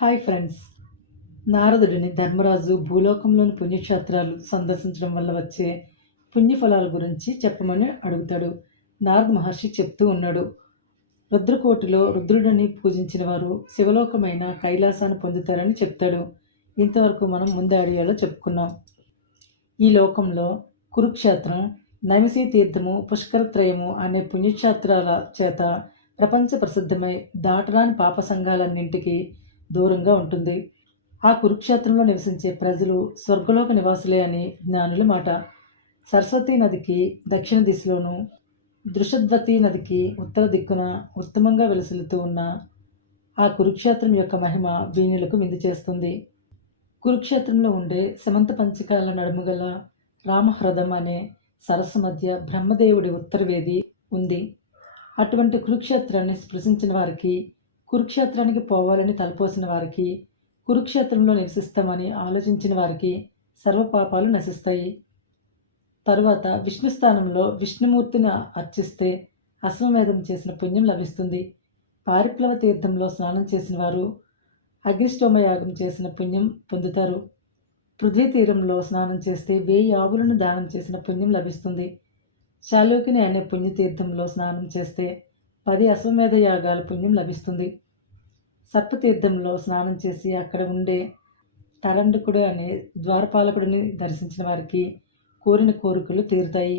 Hi friends. నారదుడిని ధర్మరాజు భూలోకంలోని పుణ్యక్షేత్రాలు సందర్శించడం వల్ల వచ్చే పుణ్యఫలాల గురించి చెప్పమని అడుగుతాడు. నారద మహర్షి చెప్తూ ఉన్నాడు. రుద్రకోటిలో రుద్రుడిని పూజించిన వారు శివలోకమైన కైలాసాన్ని పొందుతారని చెప్తాడు. ఇంతవరకు మనం ముందు ఆడియోలో చెప్పుకున్నాం. ఈ లోకంలో కురుక్షేత్రం, నైమిషీ తీర్థము, పుష్కరత్రయము అనే పుణ్యక్షేత్రాల చేత ప్రపంచ ప్రసిద్ధమై దాటరాని పాప సంఘాలన్నింటికి దూరంగా ఉంటుంది. ఆ కురుక్షేత్రంలో నివసించే ప్రజలు స్వర్గలోక నివాసులే అని జ్ఞానుల మాట. సరస్వతీ నదికి దక్షిణ దిశలోను, దృషద్వతి నదికి ఉత్తర దిక్కున ఉత్తమంగా వెలసిల్లుతూ ఉన్న ఆ కురుక్షేత్రం యొక్క మహిమ వీణులకు విందు చేస్తుంది. కురుక్షేత్రంలో ఉండే సమంత పంచకాల నడుముగల రామహ్రదం అనే సరస్సు మధ్య బ్రహ్మదేవుడి ఉత్తరవేది ఉంది. అటువంటి కురుక్షేత్రాన్ని స్పృశించిన వారికి, కురుక్షేత్రానికి పోవాలని తలపోసిన వారికి, కురుక్షేత్రంలో నివసిస్తామని ఆలోచించిన వారికి సర్వపాపాలు నశిస్తాయి. తరువాత విష్ణు స్థానంలో విష్ణుమూర్తిని అర్చిస్తే అశ్వమేధం చేసిన పుణ్యం లభిస్తుంది. పారిప్లవ తీర్థంలో స్నానం చేసిన వారు అగ్నిష్టోమయాగం చేసిన పుణ్యం పొందుతారు. పృథ్వీ తీరంలో స్నానం చేస్తే 1000 ఆవులను దానం చేసిన పుణ్యం లభిస్తుంది. శాలోకిని అనే పుణ్యతీర్థంలో స్నానం చేస్తే 10 అశ్వమేధ యాగాల పుణ్యం లభిస్తుంది. సర్పతీర్థంలో స్నానం చేసి అక్కడ ఉండే తరండకుడు అనే ద్వారపాలకుడిని దర్శించిన వారికి కోరిన కోరికలు తీరుతాయి.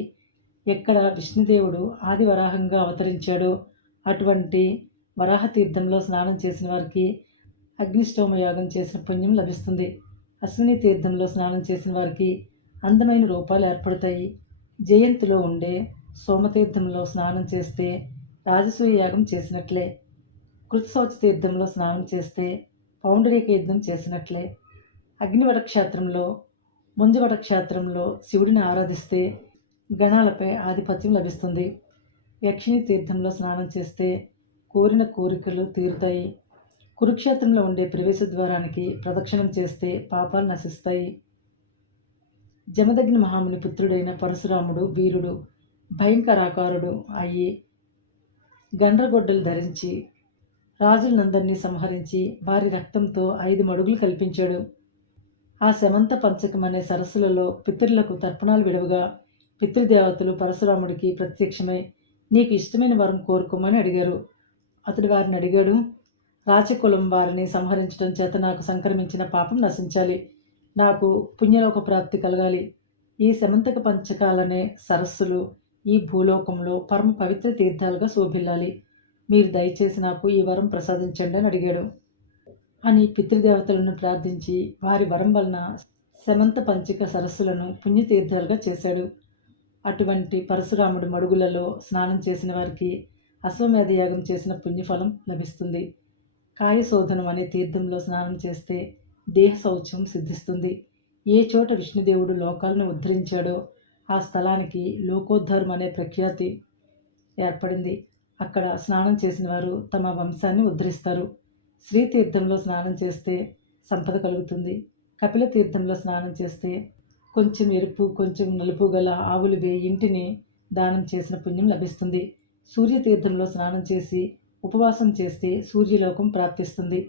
ఎక్కడ విష్ణుదేవుడు ఆది వరాహంగా అవతరించాడో అటువంటి వరాహ తీర్థంలో స్నానం చేసిన వారికి అగ్నిష్టోమ యాగం చేసిన పుణ్యం లభిస్తుంది. అశ్విని తీర్థంలో స్నానం చేసిన వారికి అందమైన రూపాలు ఏర్పడతాయి. జయంతిలో ఉండే సోమతీర్థంలో స్నానం చేస్తే రాజసూయ యాగం చేసినట్లే. కృతశౌచ తీర్థంలో స్నానం చేస్తే పౌండరీక యుద్ధం చేసినట్లే. అగ్నివట క్షేత్రంలో, ముంజవట క్షేత్రంలో శివుడిని ఆరాధిస్తే గణాలపై ఆధిపత్యం లభిస్తుంది. యక్షిణి తీర్థంలో స్నానం చేస్తే కోరిన కోరికలు తీరుతాయి. కురుక్షేత్రంలో ఉండే ప్రవేశ ద్వారానికి ప్రదక్షిణం చేస్తే పాపాలు నశిస్తాయి. జమదగ్ని మహాముని పుత్రుడైన పరశురాముడు వీరుడు, భయంకరాకారుడు అయ్యి గండ్రగొడ్డలు ధరించి రాజులందరినీ సంహరించి వారి రక్తంతో 5 మడుగులు కల్పించాడు. ఆ శమంత పంచకం అనే సరస్సులలో పితరులకు తర్పణాలు విడవగా పితృదేవతలు పరశురాముడికి ప్రత్యక్షమై నీకు ఇష్టమైన వరం కోరుకోమని అడిగారు. అతడు వారిని అడిగాడు, రాచకులం వారిని సంహరించడం చేత నాకు సంక్రమించిన పాపం నశించాలి, నాకు పుణ్యలోక ప్రాప్తి కలగాలి. ఈ శమంతక పంచకాలనే సరస్సులు ఈ భూలోకంలో పరమ పవిత్ర తీర్థాలుగా శోభిల్లాలి. మీరు దయచేసి నాకు ఈ వరం ప్రసాదించండి అని అడిగాడు. అని పితృదేవతలను ప్రార్థించి వారి వరం వలన శమంత పంచక సరస్సులను పుణ్యతీర్థాలుగా చేశాడు. అటువంటి పరశురాముడి మడుగులలో స్నానం చేసిన వారికి అశ్వమేధ యాగం చేసిన పుణ్యఫలం లభిస్తుంది. కాయశోధనం అనే తీర్థంలో స్నానం చేస్తే దేహ శౌచం సిద్ధిస్తుంది. ఏ చోట విష్ణుదేవుడు లోకాలను ఉద్ధరించాడో ఆ స్థలానికి లోకోద్ధరం అనే ప్రఖ్యాతి ఏర్పడింది. అక్కడ స్నానం చేసిన వారు తమ వంశాన్ని ఉద్ధరిస్తారు. శ్రీతీర్థంలో స్నానం చేస్తే సంపద కలుగుతుంది. కపిల తీర్థంలో స్నానం చేస్తే కొంచెం ఎరుపు కొంచెం నలుపు గల ఆవులు ఇంటిని దానం చేసిన పుణ్యం లభిస్తుంది. సూర్యతీర్థంలో స్నానం చేసి ఉపవాసం చేస్తే సూర్యలోకం ప్రాప్తిస్తుంది.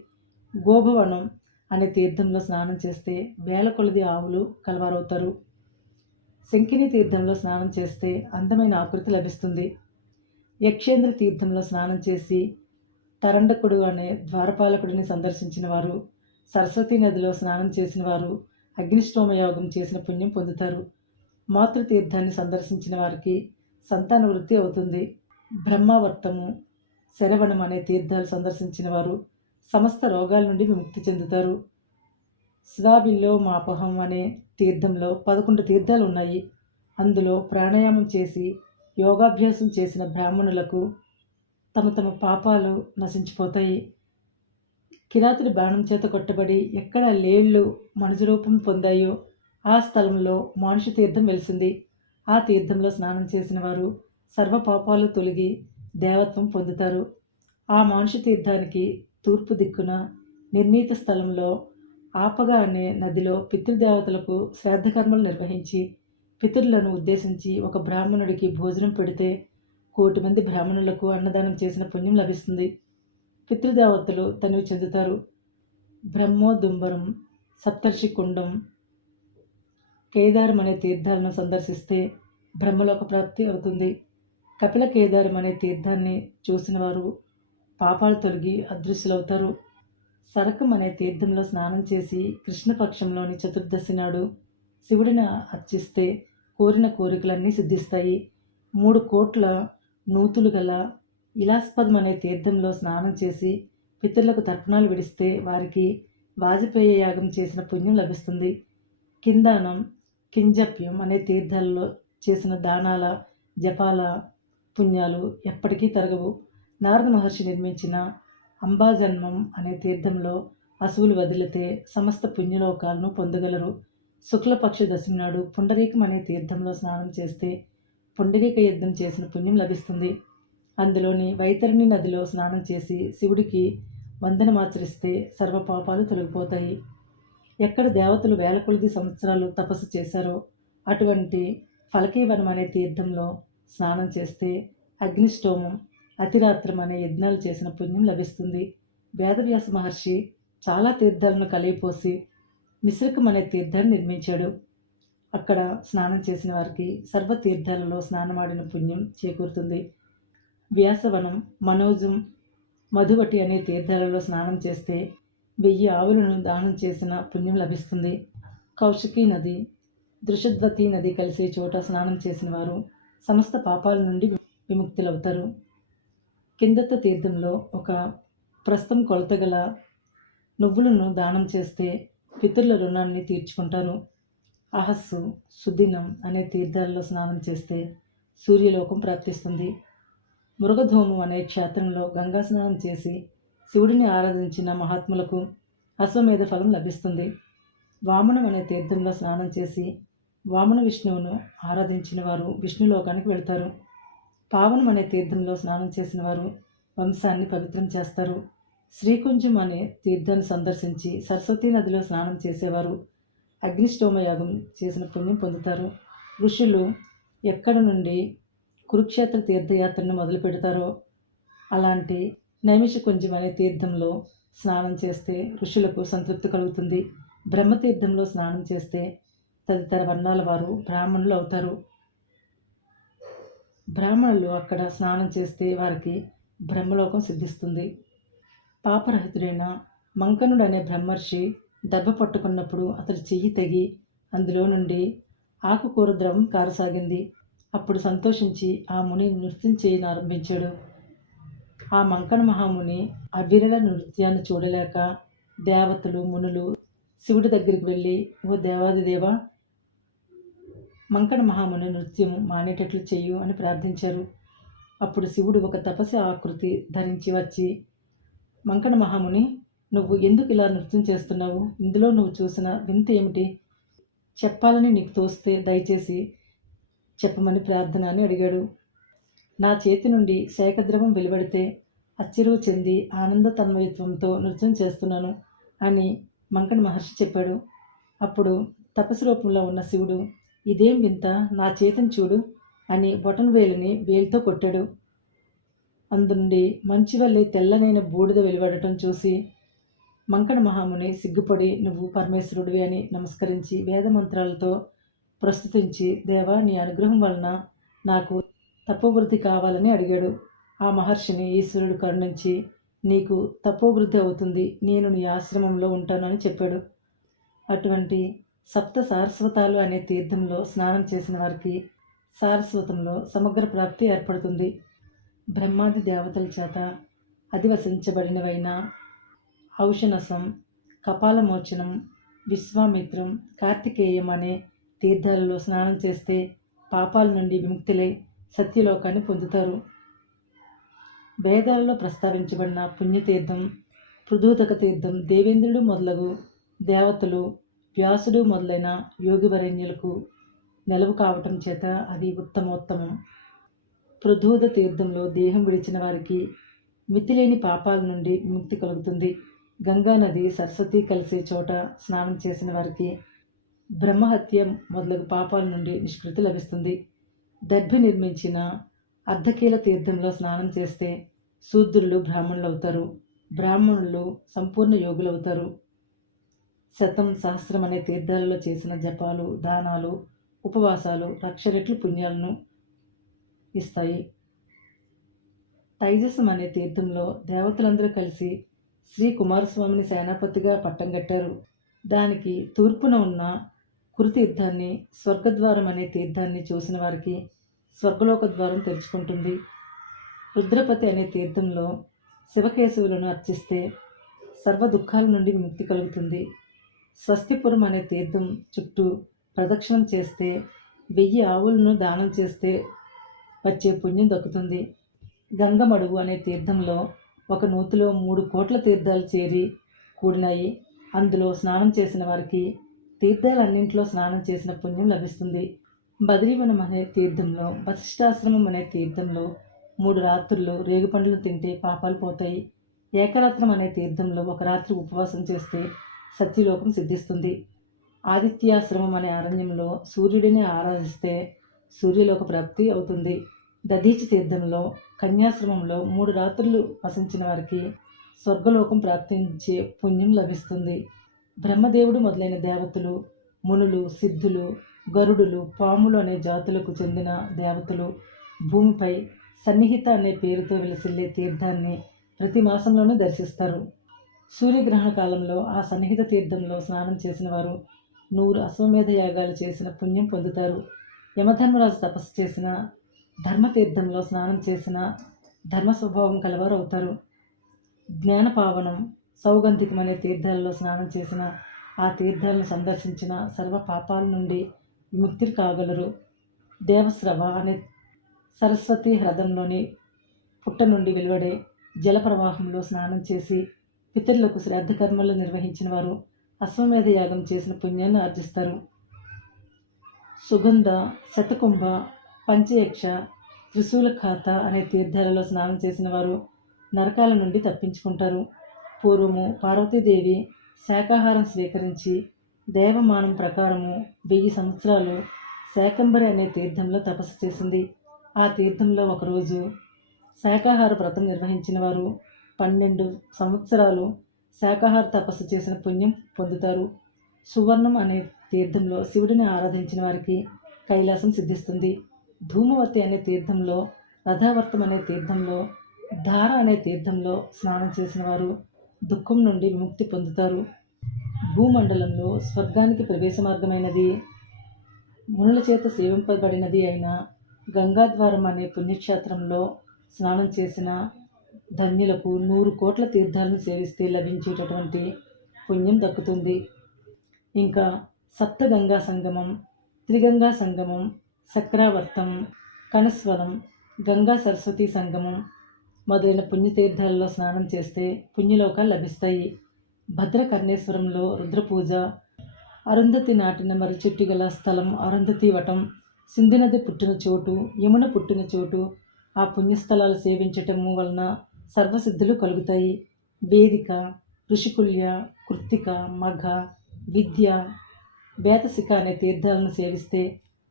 గోభవనం అనే తీర్థంలో స్నానం చేస్తే 1000 కొలది ఆవులు కలవారవుతారు. శంకిని తీర్థంలో స్నానం చేస్తే అందమైన ఆకృతి లభిస్తుంది. యక్షేంద్ర తీర్థంలో స్నానం చేసి తరండకుడు అనే ద్వారపాలకుడిని సందర్శించిన వారు, సరస్వతీ నదిలో స్నానం చేసిన వారు అగ్నిష్టోమయాగం చేసిన పుణ్యం పొందుతారు. మాతృతీర్థాన్ని సందర్శించిన వారికి సంతాన వృద్ధి అవుతుంది. బ్రహ్మావర్తము, శరవణం అనే తీర్థాలు సందర్శించిన వారు సమస్త రోగాల నుండి విముక్తి చెందుతారు. స్వాభిల్లోమాపహం అనే తీర్థంలో 11 తీర్థాలు ఉన్నాయి. అందులో ప్రాణాయామం చేసి యోగాభ్యాసం చేసిన బ్రాహ్మణులకు తమ తమ పాపాలు నశించిపోతాయి. కిరాతుడి బాణం చేత కొట్టబడి ఎక్కడ లేళ్లు మనుజు రూపం పొందాయో ఆ స్థలంలో మానుష తీర్థం వెలిసింది. ఆ తీర్థంలో స్నానం చేసిన వారు సర్వ పాపాలు తొలగి దేవత్వం పొందుతారు. ఆ మానుష తీర్థానికి తూర్పు దిక్కున నిర్ణీత స్థలంలో ఆపగా అనే నదిలో పితృదేవతలకు శ్రాద్ధకర్మలు నిర్వహించి పితరులను ఉద్దేశించి ఒక బ్రాహ్మణుడికి భోజనం పెడితే 1,000,000 మంది బ్రాహ్మణులకు అన్నదానం చేసిన పుణ్యం లభిస్తుంది. పితృదేవతలు తనివి చెందుతారు. బ్రహ్మోదుంబరం, సప్తర్షి కుండం, కేదారం అనే తీర్థాలను సందర్శిస్తే బ్రహ్మలోక ప్రాప్తి అవుతుంది. కపిల కేదారం అనే తీర్థాన్ని చూసిన వారు పాపాలు తొలగి అదృశ్యులవుతారు. సరకం అనే తీర్థంలో స్నానం చేసి కృష్ణపక్షంలోని చతుర్దశి నాడు శివుడిని అర్చిస్తే కోరిన కోరికలన్నీ సిద్ధిస్తాయి. 3 కోట్ల నూతులు గల ఇలాస్పదం అనే తీర్థంలో స్నానం చేసి పితరులకు తర్పణాలు విడిస్తే వారికి వాజపేయ యాగం చేసిన పుణ్యం లభిస్తుంది. కిందానం, కింజప్యం అనే తీర్థాలలో చేసిన దానాల, జపాల పుణ్యాలు ఎప్పటికీ తరగవు. నారద మహర్షి నిర్మించిన అంబాజన్మం అనే తీర్థంలో అసువులు వదిలితే సమస్త పుణ్యలోకాలను పొందగలరు. శుక్లపక్ష దశమి నాడు పుండరీకం అనే తీర్థంలో స్నానం చేస్తే పుండరీక యుద్ధం చేసిన పుణ్యం లభిస్తుంది. అందులోని వైతరణి నదిలో స్నానం చేసి శివుడికి వందనమాచరిస్తే సర్వపాపాలు తొలగిపోతాయి. ఎక్కడ దేవతలు వేల కొలది సంవత్సరాలు తపస్సు చేశారో అటువంటి ఫలకీవనం అనే తీర్థంలో స్నానం చేస్తే అగ్నిష్టోమం, అతిరాత్రం అనే యజ్ఞాలు చేసిన పుణ్యం లభిస్తుంది. వేదవ్యాస మహర్షి చాలా తీర్థాలను కలిగిపోసి మిశ్రకం అనే తీర్థాన్ని నిర్మించాడు. అక్కడ స్నానం చేసిన వారికి సర్వతీర్థాలలో స్నానమాడిన పుణ్యం చేకూరుతుంది. వ్యాసవనం, మనోజం, మధువటి అనే తీర్థాలలో స్నానం చేస్తే 1000 ఆవులను దానం చేసిన పుణ్యం లభిస్తుంది. కౌశికీ నది, దృషద్వతి నది కలిసే చోట స్నానం చేసిన వారు సమస్త పాపాల నుండి విముక్తులవుతారు. కిందత తీర్థంలో ఒక ప్రస్థం కొలతగల నువ్వులను దానం చేస్తే పితరుల రుణాన్ని తీర్చుకుంటారు. అహస్సు, సుదినం అనే తీర్థాలలో స్నానం చేస్తే సూర్యలోకం ప్రాప్తిస్తుంది. మృగధూమం అనే క్షేత్రంలో గంగా స్నానం చేసి శివుడిని ఆరాధించిన మహాత్ములకు అశ్వమేధ ఫలం లభిస్తుంది. వామనం అనే తీర్థంలో స్నానం చేసి వామన విష్ణువును ఆరాధించిన వారు విష్ణులోకానికి వెళ్తారు. పావనం అనే తీర్థంలో స్నానం చేసిన వారు వంశాన్ని పవిత్రం చేస్తారు. శ్రీకుంజం అనే తీర్థాన్ని సందర్శించి సరస్వతీ నదిలో స్నానం చేసేవారు అగ్నిష్టోమ యాగం చేసిన పుణ్యం పొందుతారు. ఋషులు ఎక్కడ నుండి కురుక్షేత్ర తీర్థయాత్రను మొదలు పెడతారో అలాంటి నైమిషకుంజం అనే తీర్థంలో స్నానం చేస్తే ఋషులకు సంతృప్తి కలుగుతుంది. బ్రహ్మతీర్థంలో స్నానం చేస్తే తదితర వర్ణాల వారు బ్రాహ్మణులు అవుతారు. బ్రాహ్మణులు అక్కడ స్నానం చేస్తే వారికి బ్రహ్మలోకం సిద్ధిస్తుంది. పాపరహితుడైన మంకనుడు అనే బ్రహ్మర్షి దర్భ పట్టుకున్నప్పుడు అతడి చెయ్యి తెగి అందులో నుండి ఆకుకూర ద్రవం కారసాగింది. అప్పుడు సంతోషించి ఆ ముని నృత్యం చేయనారంభించాడు. ఆ మంకణ మహాముని ఆ విరళ నృత్యాన్ని చూడలేక దేవతలు, మునులు శివుడి దగ్గరికి వెళ్ళి, ఓ దేవాదిదేవ, మంకణ మహాముని నృత్యం మానేటట్లు చెయ్యు అని ప్రార్థించారు. అప్పుడు శివుడు ఒక తపస్సు ఆకృతి ధరించి వచ్చి, మంకణ మహాముని, నువ్వు ఎందుకు ఇలా నృత్యం చేస్తున్నావు? ఇందులో నువ్వు చూసిన వింత ఏమిటి? చెప్పాలని నీకు తోస్తే దయచేసి చెప్పమని ప్రార్థన అని అడిగాడు. నా చేతి నుండి శేఖద్రవం వెలువడితే అచ్చిరువు చెంది ఆనంద తన్మయత్వంతో నృత్యం చేస్తున్నాను అని మంకణ మహర్షి చెప్పాడు. అప్పుడు తపస్సు రూపంలో ఉన్న శివుడు, ఇదేం వింత, నా చేతిని చూడు అని బొటన వేలిని వేలితో కొట్టాడు. అందునుండి మంచి వల్లే తెల్లనైన బూడిద వెలువడటం చూసి మంకణ మహాముని సిగ్గుపడి, నువ్వు పరమేశ్వరుడివి అని నమస్కరించి వేదమంత్రాలతో ప్రస్తుతించి, దేవా, నీ అనుగ్రహం వలన నాకు తపోవృద్ధి కావాలని అడిగాడు. ఆ మహర్షిని ఈశ్వరుడు కరుణించి, నీకు తపోవృద్ధి అవుతుంది, నేను నీ ఆశ్రమంలో ఉంటాను అని చెప్పాడు. అటువంటి సప్త సారస్వతాలు అనే తీర్థంలో స్నానం చేసిన వారికి సారస్వతంలో సమగ్ర ప్రాప్తి ఏర్పడుతుంది. బ్రహ్మాది దేవతల చేత అధివసించబడినవైన ఔషనసం, కపాలమోచనం, విశ్వామిత్రం, కార్తికేయం అనే తీర్థాలలో స్నానం చేస్తే పాపాల నుండి విముక్తులై సత్యలోకాన్ని పొందుతారు. వేదాలలో ప్రస్తావించబడిన పుణ్యతీర్థం, పృథూదక తీర్థం దేవేంద్రుడు మొదలగు దేవతలు, వ్యాసుడు మొదలైన యోగివరేణ్యులకు నెలవు కావటం చేత అది ఉత్తమోత్తమం. పృథూద తీర్థంలో దేహం విడిచిన వారికి మితిలేని పాపాల నుండి విముక్తి కలుగుతుంది. గంగా నది, సరస్వతి కలిసే చోట స్నానం చేసిన వారికి బ్రహ్మహత్య మొదలగు పాపాల నుండి నిష్కృతి లభిస్తుంది. దర్భి నిర్మించిన అర్ధకీల తీర్థంలో స్నానం చేస్తే శూద్రులు బ్రాహ్మణులు అవుతారు, బ్రాహ్మణులు సంపూర్ణ యోగులు అవుతారు. శతం సహస్రం అనే తీర్థాలలో చేసిన జపాలు, దానాలు, ఉపవాసాలు లక్ష రెట్లు పుణ్యాలను ఇస్తాయి. తైజసం అనే తీర్థంలో దేవతలందరూ కలిసి శ్రీ కుమారస్వామిని సేనాపతిగా పట్టం కట్టారు. దానికి తూర్పున ఉన్న కురుతీర్థాన్ని, స్వర్గద్వారం అనే తీర్థాన్ని చూసిన వారికి స్వర్గలోక ద్వారం తెరుచుకుంటుంది. రుద్రపతి అనే తీర్థంలో శివకేశవులను అర్చిస్తే సర్వ దుఃఖాల నుండి విముక్తి కలుగుతుంది. స్వస్తిపురం అనే తీర్థం చుట్టూ ప్రదక్షిణం చేస్తే 1000 ఆవులను దానం చేస్తే వచ్చే పుణ్యం దక్కుతుంది. గంగమడుగు అనే తీర్థంలో ఒక నూతిలో 3 కోట్ల తీర్థాలు చేరి కూడినాయి. అందులో స్నానం చేసిన వారికి తీర్థాలన్నింటిలో స్నానం చేసిన పుణ్యం లభిస్తుంది. బద్రీవనం అనే తీర్థంలో, వశిష్ఠాశ్రమం అనే తీర్థంలో 3 రాత్రులు రేగుపండ్లు తింటే పాపాలు పోతాయి. ఏకరాత్రం అనే తీర్థంలో ఒక రాత్రి ఉపవాసం చేస్తే సత్యలోకం సిద్ధిస్తుంది. ఆదిత్యాశ్రమం అనే అరణ్యంలో సూర్యుడిని ఆరాధిస్తే సూర్యలోక ప్రాప్తి అవుతుంది. దధీచి తీర్థంలో, కన్యాశ్రమంలో 3 రాత్రులు వసించిన వారికి స్వర్గలోకం ప్రాప్తించే పుణ్యం లభిస్తుంది. బ్రహ్మదేవుడు మొదలైన దేవతలు, మునులు, సిద్ధులు, గరుడులు, పాములు అనే జాతులకు చెందిన దేవతలు భూమిపై సన్నిహిత అనే పేరుతో వెలసిల్లే తీర్థాన్ని ప్రతి మాసంలోనూ దర్శిస్తారు. సూర్యగ్రహణ కాలంలో ఆ సన్నిహిత తీర్థంలో స్నానం చేసిన వారు 100 అశ్వమేధ యాగాలు చేసిన పుణ్యం పొందుతారు. యమధర్మరాజు తపస్సు చేసిన ధర్మతీర్థంలో స్నానం చేసిన ధర్మ స్వభావం కలవారు అవుతారు. జ్ఞానపావనం, సౌగంధికం అనే తీర్థాలలో స్నానం చేసిన, ఆ తీర్థాలను సందర్శించిన సర్వ పాపాల నుండి విముక్తి కాగలరు. దేవస్రవ అనే సరస్వతి హ్రదంలోని పుట్ట నుండి వెలువడే జల ప్రవాహంలో స్నానం చేసి పితరులకు శ్రాద్ధ కర్మలు నిర్వహించిన వారు అశ్వమేధ యాగం చేసిన పుణ్యాన్ని ఆర్జిస్తారు. సుగంధ, శతకుంభ, పంచయక్ష, త్రిశూలఖాత అనే తీర్థాలలో స్నానం చేసిన వారు నరకాల నుండి తప్పించుకుంటారు. పూర్వము పార్వతీదేవి శాకాహారం స్వీకరించి దేవమానం ప్రకారము 1000 సంవత్సరాలు శాకంబరి అనే తీర్థంలో తపస్సు చేసింది. ఆ తీర్థంలో ఒకరోజు శాకాహార వ్రతం నిర్వహించిన వారు 12 సంవత్సరాలు శాకాహార తపస్సు చేసిన పుణ్యం పొందుతారు. సువర్ణం అనే తీర్థంలో శివుడిని ఆరాధించిన వారికి కైలాసం సిద్ధిస్తుంది. ధూమవతి అనే తీర్థంలో, రథావర్తం అనే తీర్థంలో, ధార అనే తీర్థంలో స్నానం చేసిన వారు దుఃఖం నుండి విముక్తి పొందుతారు. భూమండలంలో స్వర్గానికి ప్రవేశ మార్గమైనది, మునుల చేత సేవింపబడినది అయిన గంగాద్వారం అనే పుణ్యక్షేత్రంలో స్నానం చేసిన ధన్యులకు 100 కోట్ల తీర్థాలను సేవిస్తే లభించేటటువంటి పుణ్యం దక్కుతుంది. ఇంకా సప్తగంగా సంగమం, త్రిగంగా సంగమం, చక్రావర్తం, కనస్వరం, గంగా సరస్వతి సంగమం మొదలైన పుణ్యతీర్థాలలో స్నానం చేస్తే పుణ్యలోకాలు లభిస్తాయి. భద్రకర్ణేశ్వరంలో రుద్రపూజ, అరుంధతి నాటిన మర్రిచెట్టు గల స్థలం అరుంధతి వటం, సింధు నది పుట్టిన చోటు, యమున పుట్టిన చోటు, ఆ పుణ్యస్థలాలు సేవించటము వలన సర్వసిద్ధులు కలుగుతాయి. వేదిక, ఋషికుల్య, కృత్తిక, మఘ, విద్య, బేతసిక అనే తీర్థాలను సేవిస్తే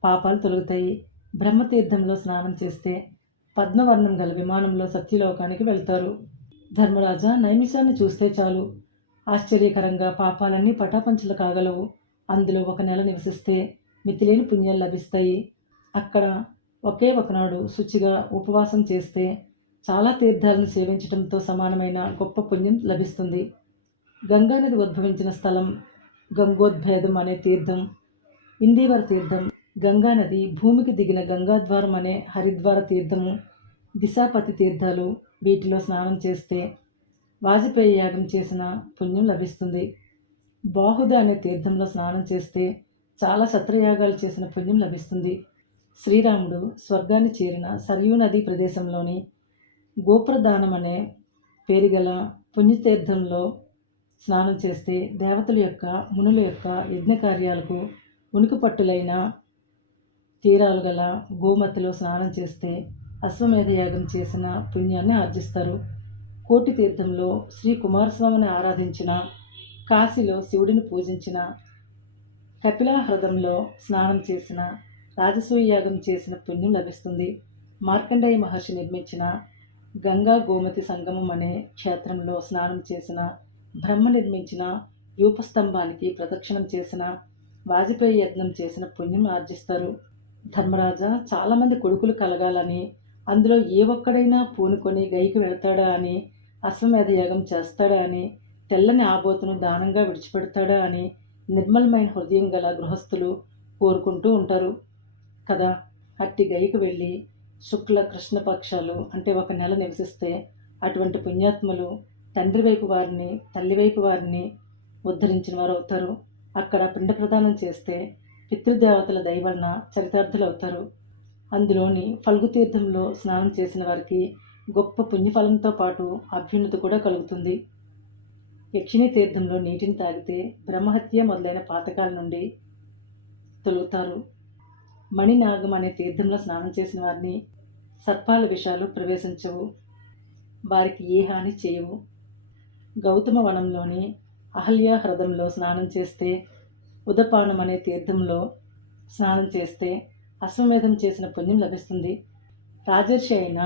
పాపాలు తొలగుతాయి. బ్రహ్మతీర్థంలో స్నానం చేస్తే పద్మవర్ణం గల విమానంలో సత్యలోకానికి వెళ్తారు. ధర్మరాజా, నైమిషాన్ని చూస్తే చాలు ఆశ్చర్యకరంగా పాపాలన్నీ పటాపంచలు కాగలవు. అందులో 1 నెల నివసిస్తే మితిలేని పుణ్యాలు లభిస్తాయి. అక్కడ ఒకే ఒకనాడు శుచిగా ఉపవాసం చేస్తే చాలా తీర్థాలను సేవించడంతో సమానమైన గొప్ప పుణ్యం లభిస్తుంది. గంగానది ఉద్భవించిన స్థలం గంగోద్భేదం అనే తీర్థం, ఇందీవర తీర్థం, గంగానది భూమికి దిగిన గంగాద్వారం అనే హరిద్వార తీర్థము, దిశాపతి తీర్థాలు, వీటిలో స్నానం చేస్తే వాజపేయి యాగం చేసిన పుణ్యం లభిస్తుంది. బాహుద అనే తీర్థంలో స్నానం చేస్తే చాలా సత్రయాగాలు చేసిన పుణ్యం లభిస్తుంది. శ్రీరాముడు స్వర్గాన్ని చేరిన సరయూ నదీ ప్రదేశంలోని గోప్రదానం అనే పేరుగల పుణ్యతీర్థంలో స్నానం చేస్తే దేవతల యొక్క, మునుల యొక్క యజ్ఞకార్యాలకు ఉనికిపట్టులైన తీరాలు గల గోమతిలో స్నానం చేస్తే అశ్వమేధ యాగం చేసిన పుణ్యాన్ని ఆర్జిస్తారు. కోటి తీర్థంలో శ్రీ కుమారస్వామిని ఆరాధించిన, కాశీలో శివుడిని పూజించిన, కపిలాహ్రదంలో స్నానం చేసిన, రాజసూయ యాగం చేసిన పుణ్యం లభిస్తుంది. మార్కండేయ మహర్షి నిర్మించిన గంగా గోమతి సంగమం అనే క్షేత్రంలో స్నానం చేసిన, బ్రహ్మ నిర్మించిన యూపస్తంభానికి ప్రదక్షిణం చేసిన, వాజపేయి యజ్ఞం చేసిన పుణ్యం ఆర్జిస్తారు. ధర్మరాజా, చాలామంది కొడుకులు కలగాలని, అందులో ఏ ఒక్కడైనా పూనుకొని గైకి వెళతాడా అని, అశ్వమేధ యాగం చేస్తాడా అని, తెల్లని ఆబోతును దానంగా విడిచిపెడతాడా అని నిర్మలమైన హృదయం గల గృహస్థులు కోరుకుంటూ ఉంటారు కదా. అట్టి గైకి వెళ్ళి శుక్ల కృష్ణ పక్షాలు అంటే 1 నెల నివసిస్తే అటువంటి పుణ్యాత్ములు తండ్రి వైపు వారిని, తల్లి వైపు వారిని ఉద్ధరించిన వారు అవుతారు. అక్కడ పిండ ప్రదానం చేస్తే పితృదేవతల దయ వలన చరితార్థులు అవుతారు. అందులోని ఫల్గు తీర్థంలో స్నానం చేసిన వారికి గొప్ప పుణ్యఫలంతో పాటు అభ్యున్నతి కూడా కలుగుతుంది. యక్షిణీ తీర్థంలో నీటిని తాగితే బ్రహ్మహత్య మొదలైన పాతకాల నుండి తొలుగుతారు. మణినాగం అనే తీర్థంలో స్నానం చేసిన వారిని సర్పాల విషాలు ప్రవేశించవు, వారికి ఏ హాని చేయవు. గౌతమ వనంలోని అహల్య హ్రదంలో స్నానం చేస్తే, ఉదపానం అనే తీర్థంలో స్నానం చేస్తే అశ్వమేధం చేసిన పుణ్యం లభిస్తుంది. రాజర్షి అయిన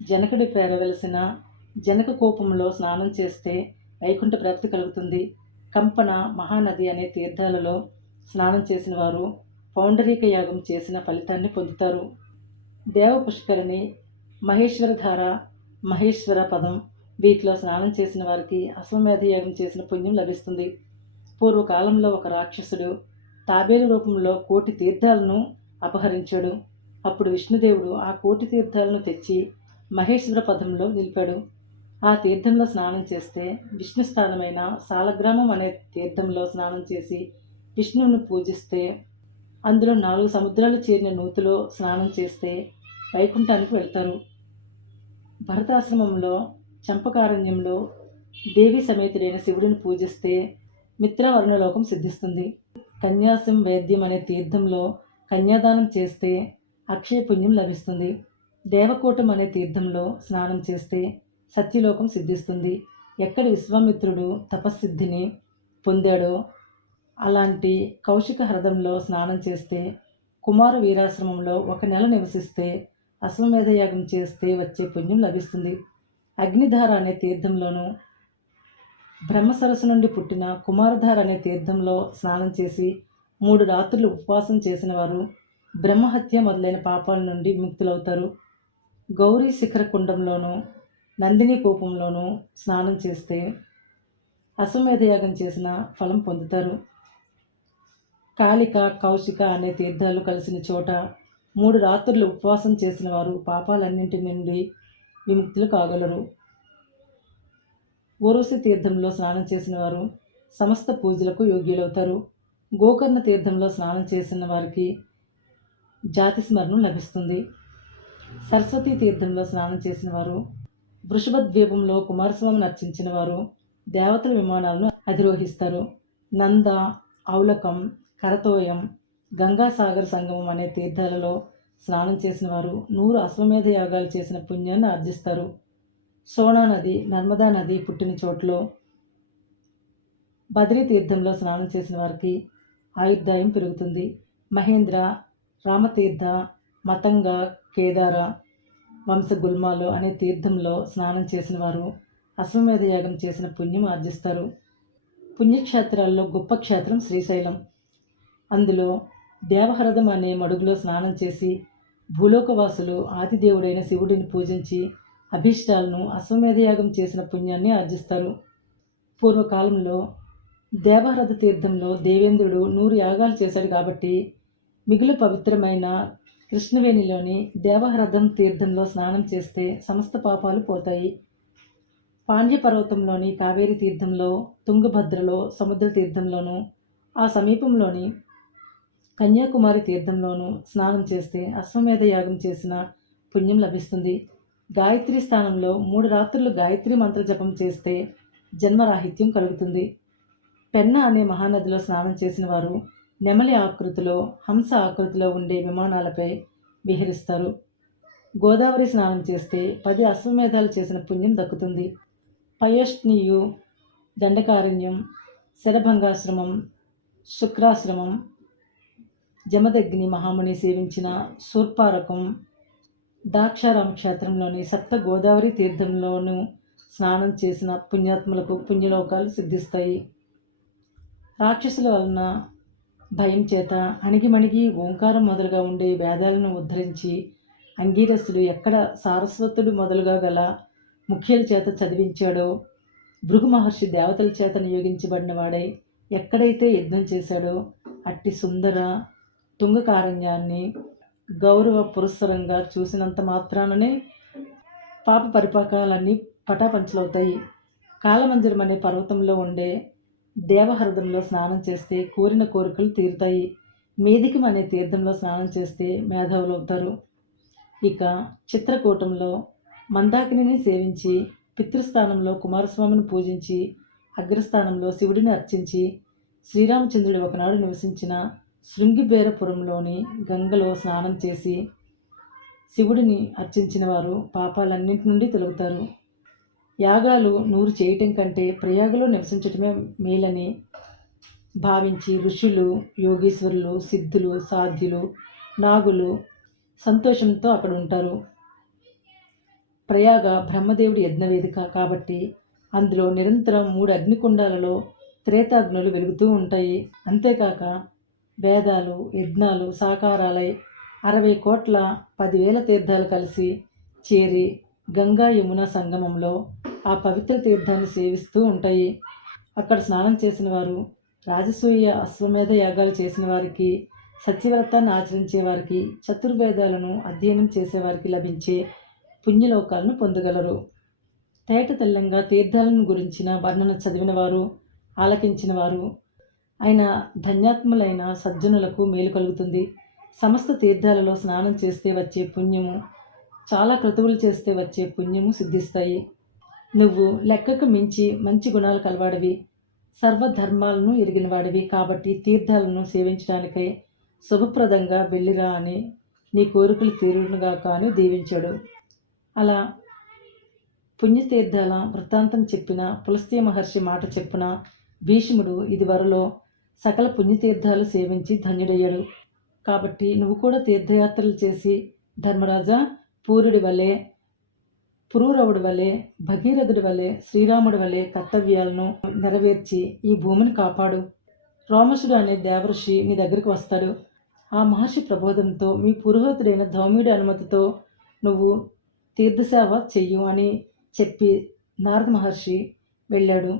జనకుడి పేర వెలసిన జనక కోపంలో స్నానం చేస్తే వైకుంఠ ప్రాప్తి కలుగుతుంది. కంపన, మహానది అనే తీర్థాలలో స్నానం చేసిన వారు పౌండరీక యాగం చేసిన ఫలితాన్ని పొందుతారు. దేవ పుష్కరిణి, మహేశ్వరధార, మహేశ్వర పదం వీటిలో స్నానం చేసిన వారికి అశ్వమేధ యాగం చేసిన పుణ్యం లభిస్తుంది. పూర్వకాలంలో ఒక రాక్షసుడు తాబేలు రూపంలో 1,000,000 తీర్థాలను అపహరించాడు. అప్పుడు విష్ణుదేవుడు ఆ 1,000,000 తీర్థాలను తెచ్చి మహేశ్వర పదంలో నిలిపాడు. ఆ తీర్థంలో స్నానం చేస్తే, విష్ణు స్థానమైన సాలగ్రామం అనే తీర్థంలో స్నానం చేసి విష్ణువును పూజిస్తే, అందులో 4 సముద్రాలు చేరిన నూతిలో స్నానం చేస్తే వైకుంఠానికి వెళ్తారు. భరతాశ్రమంలో చంపకారణ్యంలో దేవి సమేతుడైన శివుడిని పూజిస్తే మిత్రవర్ణలోకం సిద్ధిస్తుంది. కన్యాసం వేద్యం అనే తీర్థంలో కన్యాదానం చేస్తే అక్షయ పుణ్యం లభిస్తుంది. దేవకూటం అనే తీర్థంలో స్నానం చేస్తే సత్యలోకం సిద్ధిస్తుంది. ఎక్కడ విశ్వామిత్రుడు తపస్సిద్ధిని పొందాడో అలాంటి కౌశిక హ్రదంలో స్నానం చేస్తే, కుమార వీరాశ్రమంలో 1 నెల నివసిస్తే, అశ్వమేధ యాగం చేస్తే వచ్చే పుణ్యం లభిస్తుంది. అగ్నిధార అనే తీర్థంలోనూ, బ్రహ్మసరస్సు నుండి పుట్టిన కుమారధార అనే తీర్థంలో స్నానం చేసి 3 రాత్రులు ఉపవాసం చేసిన వారు బ్రహ్మహత్య మొదలైన పాపాల నుండి విముక్తులవుతారు. గౌరీ శిఖర కుండంలోనూ, నందిని కూపంలోనూ స్నానం చేస్తే అశ్వమేధ యాగం చేసిన ఫలం పొందుతారు. కాళిక, కౌశిక అనే తీర్థాలు కలిసిన చోట 3 రాత్రులు ఉపవాసం చేసిన వారు పాపాలన్నింటి నుండి విముక్తులు కాగలరు. ఓరుసి తీర్థంలో స్నానం చేసిన వారు సమస్త పూజలకు యోగ్యులవుతారు. గోకర్ణ తీర్థంలో స్నానం చేసిన వారికి జాతి స్మరణం లభిస్తుంది. సరస్వతీ తీర్థంలో స్నానం చేసిన వారు, వృషభ ద్వీపంలో కుమారస్వామిని అర్చించిన వారు దేవతల విమానాలను అధిరోహిస్తారు. నంద, ఔలకం, కరతోయం, గంగాసాగర సంగమం అనే తీర్థాలలో స్నానం చేసిన వారు 100 అశ్వమేధ యాగాలు చేసిన పుణ్యాన్ని ఆర్జిస్తారు. సోనా నది, నర్మదా నది పుట్టిన చోట్లో బద్రీ తీర్థంలో స్నానం చేసిన వారికి ఆయుర్దాయం పెరుగుతుంది. మహేంద్ర, రామతీర్థ, మతంగ, కేదార, వంశగుల్మాలో అనే తీర్థంలో స్నానం చేసిన వారు అశ్వమేధ యాగం చేసిన పుణ్యం ఆర్జిస్తారు. పుణ్యక్షేత్రాల్లో గొప్ప క్షేత్రం శ్రీశైలం. అందులో దేవహరదం అనే మడుగులో స్నానం చేసి భూలోకవాసులు ఆదిదేవుడైన శివుడిని పూజించి అభీష్టాలను అశ్వమేధయాగం చేసిన పుణ్యాన్ని ఆర్జిస్తారు. పూర్వకాలంలో దేవహరద తీర్థంలో దేవేంద్రుడు 100 యాగాలు చేశాడు కాబట్టి మిగులు పవిత్రమైన కృష్ణవేణిలోని దేవహరదం తీర్థంలో స్నానం చేస్తే సమస్త పాపాలు పోతాయి. పాండ్యపర్వతంలోని కావేరీ తీర్థంలో, తుంగభద్రలో సముద్ర తీర్థంలోనూ, ఆ సమీపంలోని కన్యాకుమారి తీర్థంలోనూ స్నానం చేస్తే అశ్వమేధ యాగం చేసిన పుణ్యం లభిస్తుంది. గాయత్రి స్థానంలో 3 రాత్రులు గాయత్రి మంత్ర జపం చేస్తే జన్మరాహిత్యం కలుగుతుంది. పెన్న అనే మహానదిలో స్నానం చేసిన వారు నెమలి ఆకృతిలో, హంస ఆకృతిలో ఉండే విమానాలపై విహరిస్తారు. గోదావరి స్నానం చేస్తే 10 అశ్వమేధాలు చేసిన పుణ్యం దక్కుతుంది. పయోష్ణీయు, దండకారణ్యం, శరభంగాశ్రమం, శుక్రాశ్రమం, జమదగ్ని మహాముని సేవించిన శూర్పారకం, దాక్షారామ క్షేత్రంలోని సప్త గోదావరి తీర్థంలోనూ స్నానం చేసిన పుణ్యాత్ములకు పుణ్యలోకాలు సిద్ధిస్తాయి. రాక్షసుల వలన భయం చేత అణిగిమణిగి ఓంకారం మొదలుగా ఉండే వేదాలను ఉద్ధరించి అంగీరసుడు ఎక్కడ సారస్వతుడు మొదలుగా గల ముఖ్యుల చేత చదివించాడో, భృగు మహర్షి దేవతల చేత నియోగించబడిన వాడై ఎక్కడైతే యజ్ఞం చేశాడో అట్టి సుందర తుంగకారణ్యాన్ని గౌరవ పురస్సరంగా చూసినంత మాత్రాననే పాప పరిపాకాలన్నీ పటాపంచలవుతాయి. కాలమంజరం అనే పర్వతంలో ఉండే దేవహృదంలో స్నానం చేస్తే కోరిన కోరికలు తీరుతాయి. మేదికం అనే తీర్థంలో స్నానం చేస్తే మేధావులు అవుతారు. ఇక చిత్రకూటంలో మందాకిని సేవించి, పితృస్థానంలో కుమారస్వామిని పూజించి, అగ్రస్థానంలో శివుడిని అర్చించి, శ్రీరామచంద్రుడు ఒకనాడు నివసించిన శృంగిబేరపురంలోని గంగలో స్నానం చేసి శివుడిని అర్చించిన వారు పాపాలన్నింటి నుండి తొలగుతారు. యాగాలు 100 చేయటం కంటే ప్రయాగలో నివసించటమే మేలని భావించి ఋషులు, యోగీశ్వరులు, సిద్ధులు, సాధ్యులు, నాగులు సంతోషంతో అక్కడ ఉంటారు. ప్రయాగ బ్రహ్మదేవుడి యజ్ఞవేదిక కాబట్టి అందులో నిరంతరం 3 అగ్నికుండాలలో త్రేతాగ్నులు వెలుగుతూ ఉంటాయి. అంతేకాక వేదాలు, యజ్ఞాలు సాకారాలై 60 కోట్ల 10,000 తీర్థాలు కలిసి చేరి గంగా యమున సంగమంలో ఆ పవిత్ర తీర్థాన్ని సేవిస్తూ ఉంటాయి. అక్కడ స్నానం చేసిన వారు, రాజసూయ అశ్వమేధ యాగాలు చేసిన వారికి, సత్యవ్రతాన్ని ఆచరించే వారికి, చతుర్వేదాలను అధ్యయనం చేసేవారికి లభించే పుణ్యలోకాలను పొందగలరు. తేట తెల్లంగా తీర్థాలను గురించిన వర్ణన చదివిన వారు, ఆలకించిన వారు అయిన ధన్యాత్ములైన సజ్జనులకు మేలు కలుగుతుంది. సమస్త తీర్థాలలో స్నానం చేస్తే వచ్చే పుణ్యము, చాలా క్రతువులు చేస్తే వచ్చే పుణ్యము సిద్ధిస్తాయి. నువ్వు లెక్కకు మించి మంచి గుణాలు కలవాడివి, సర్వధర్మాలను ఎరిగినవాడివి కాబట్టి తీర్థాలను సేవించడానికై శుభప్రదంగా వెళ్ళిరా అని నీ కోరికలు తీరునుగా కానీ దీవించాడు. అలా పుణ్యతీర్థాల వృత్తాంతం చెప్పిన పులస్త్య మహర్షి మాట చెప్పున భీష్ముడు ఇదివరలో సకల పుణ్యతీర్థాలు సేవించి ధన్యుడయ్యాడు. కాబట్టి నువ్వు కూడా తీర్థయాత్రలు చేసి ధర్మరాజా పూరుడి వలె, పురూరవుడి వలె, భగీరథుడి వలె, శ్రీరాముడి వలె కర్తవ్యాలను నెరవేర్చి ఈ భూమిని కాపాడు. రోమశుడు అనే దేవఋషి నీ దగ్గరికి వస్తాడు. ఆ మహర్షి ప్రబోధంతో మీ పురోహితుడైన ధౌమ్యుడి అనుమతితో నువ్వు తీర్థసేవ చెయ్యు అని చెప్పి నారద మహర్షి వెళ్ళాడు.